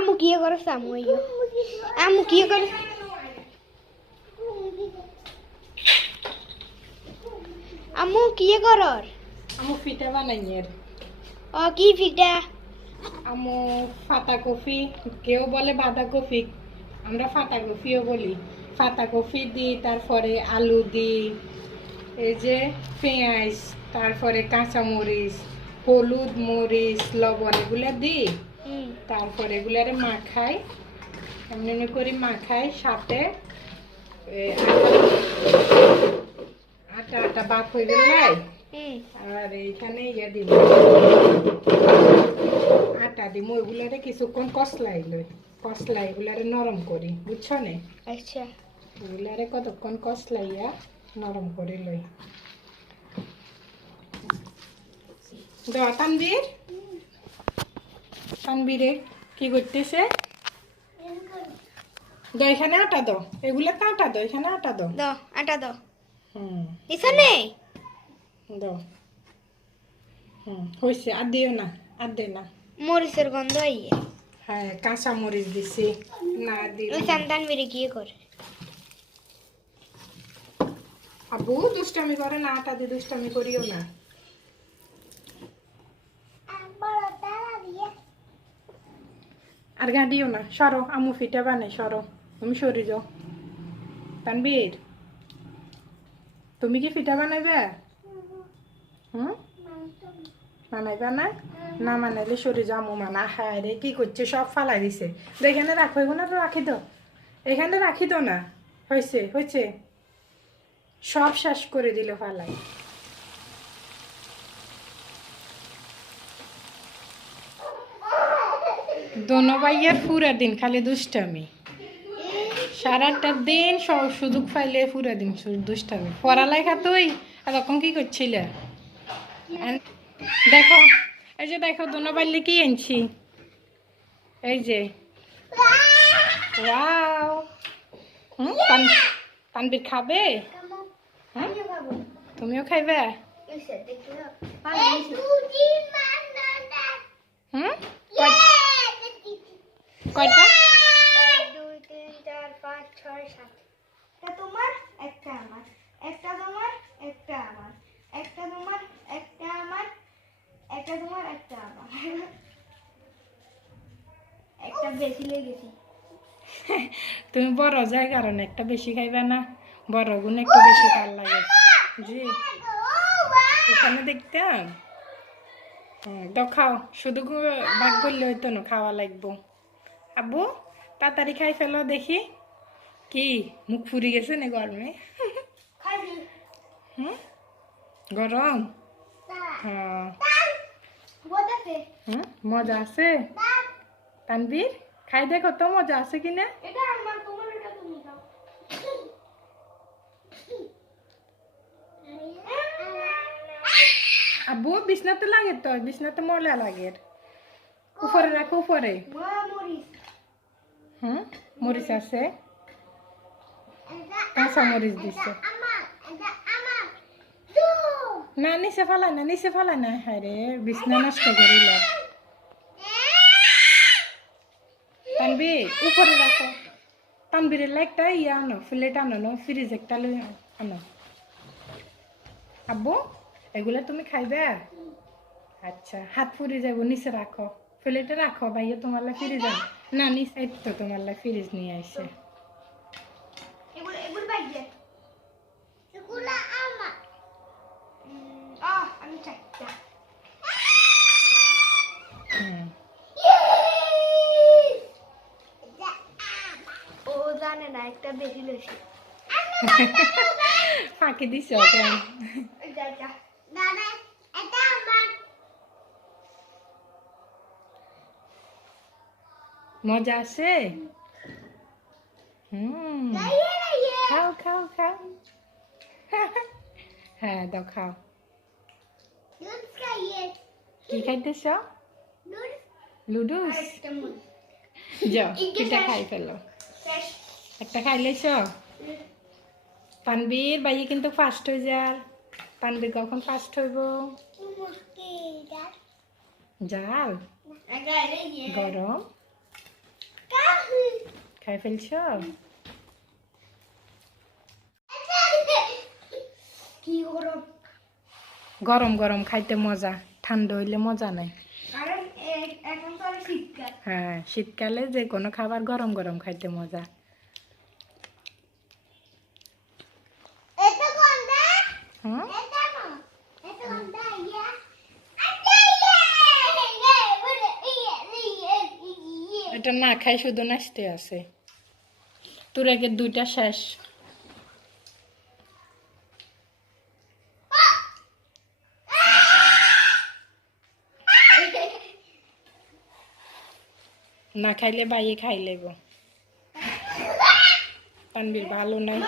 আমু কি করছ আমু আইও আমু কি কর আমু কি করর আমু ফিটা বানাইয়ের ও কি ফিটা আমু ফাতা কফি কেউ বলে বাঁধাকপি আমরা ফাতা কফিও বলি ফাতা কফি দিই তারপরে আলু দিই এই যে পেঁয়াজ তারপরে কাঁচামরিচ হলুদ মরিচ লবণ এগুলো দিই তারপরে এগুলারে মাখাই এমনি এমনি করে মাখাই সাথে আটা আটা বাক হয়ে গেলে আর এইখানে ইয়ে দিব আটা দিব ওইগুলারে কিছুক্ষণ কসলাই লই কসলাই এগুলারে নরম করি বুঝছ নে? আচ্ছা। এগুলারে কতক্ষণ কসলাইয়া নরম করে লই? দেওয়া তানবীর তানবীরে কি করতেছে? দাও এখানে আটা দাও। এগুলা তো আটা দাও এখানে আটা দাও। দাও আটা দাও। হুম। নেই দাও। হুম হয়েছে আর দিও না আর দে না। মরিচের গন্ধ আইয়ে। হ্যাঁ কাঁচা মরিচ দিছি। না দিও ওই সন্তান মেরে কি করে। আবু দুষ্টামি করে না আটা দিয়ে দুষ্টামি করিও না। আর না সরো আমু ফিটা বানাই সরো তুমি সরে যাও তানবীর তুমি কি ফিটা বানাইবে হুম বানাইবা না না মানাইলে সরে যাও আমু মানা হ্যাঁ রে কি করছে সব ফালাই দিছে এখানে রাখো এখানে তো রাখি তো এখানে রাখি তো না হয়েছে হয়েছে সব শেষ করে দিল ফালাই দোনো ভাইয়ের পুরা দিন খালি দুষ্টামি। সারাটা দিন সব সুযোগ পাইলে পুরা দিন দুষ্টামি। পড়ালেখা তুই? এরকম কি করছিলে? দেখো এই যে দেখো দোনো বাইলে কি আনছি। এই যে। ওয়াও। হুম তান- তানবীর খাবে? হ্যাঁ তুমিও খাইবে? হুম কয়- কয়টা এক দুই তিন চার পাঁচ ছয় সাত একটা তোমার একটা আমার একটা তোমার একটা আমার একটা তোমার একটা আমার একটা তোমার একটা আমার একটা বেশি লেগেছি তুমি বড় যায় কারণ একটা বেশি খাইবে না বড় গুণ একটু বেশি ভালো লাগে। জি। এখানে দেখতাম? তো খাও। শুধু ভাগ করলে হইতো না খাওয়া লাগবো। আব্বু তাড়াতাড়ি খাই ফেলো দেখি। কি মুখ ফুরি গেছে না গরমে? হুম? গরম? হ্যাঁ। মজা আছে? তানবীর খাই দেখো তো মজা আছে কিনা এটা আমার তোমার এটা তুমি খাও আব্বু বিছনাতে লাগে তো বিছনাতে ময়লা লাগে। উপরে রাখো উপরে। হুম? মরিচ আছে? কাঁচা মরিচ দিছে। না নিচে ফালাই না নিচে ফালাই না। হ্যাঁ রে বিছনা নষ্ট করিল তানবীর উপরে রাখো তানবীরের লাইটটা ইয়ে আনো ফ্লেট আনো না ফ্রিজ একটা আনো। আব্বু এগুলা তুমি খাইবে? আচ্ছা হাত ফুরি যাব নিচে রাখো। ফ্লেটে রাখো ভাইয়া তোমার লাই ফ্রিজ আনো। না নিচে তো তোমার লাই ফ্রিজ নিয়ে আসে আমি চাই যা। হুম ও জানে না একটা বেশি ফাঁকি দিছ মজা আছে? হুম। খাও খাও খাও। হ্যাঁ দাও খাও। কি খাইতেছ? লুডুস যাও এটা খাই ফেলো। একটা খাইলেছ তানবীর বাইয়ে কিন্তু ফার্স্ট হয়ে যার তানবীর কখন ফার্স্ট হইব? জাল গরম। খাই ফেলছ? গরম? গরম খাইতে মজা। ঠান্ডা হইলে মজা নাই। হ্যাঁ শীতকালে যে কোনো খাবার গরম গরম খাইতে মজা এটা কোনটা হুম এটা না এটা কোনটা ইয়া আচ্ছা ইয়া ইয়া বলে ইয়া ইয়া ইয়া এটা না, খাই শুধু নাচতে আছে। তোর আগে দুইটা শেষ। না খাইলে বাইয়ে খাই লেব পানবির ভালো নাই।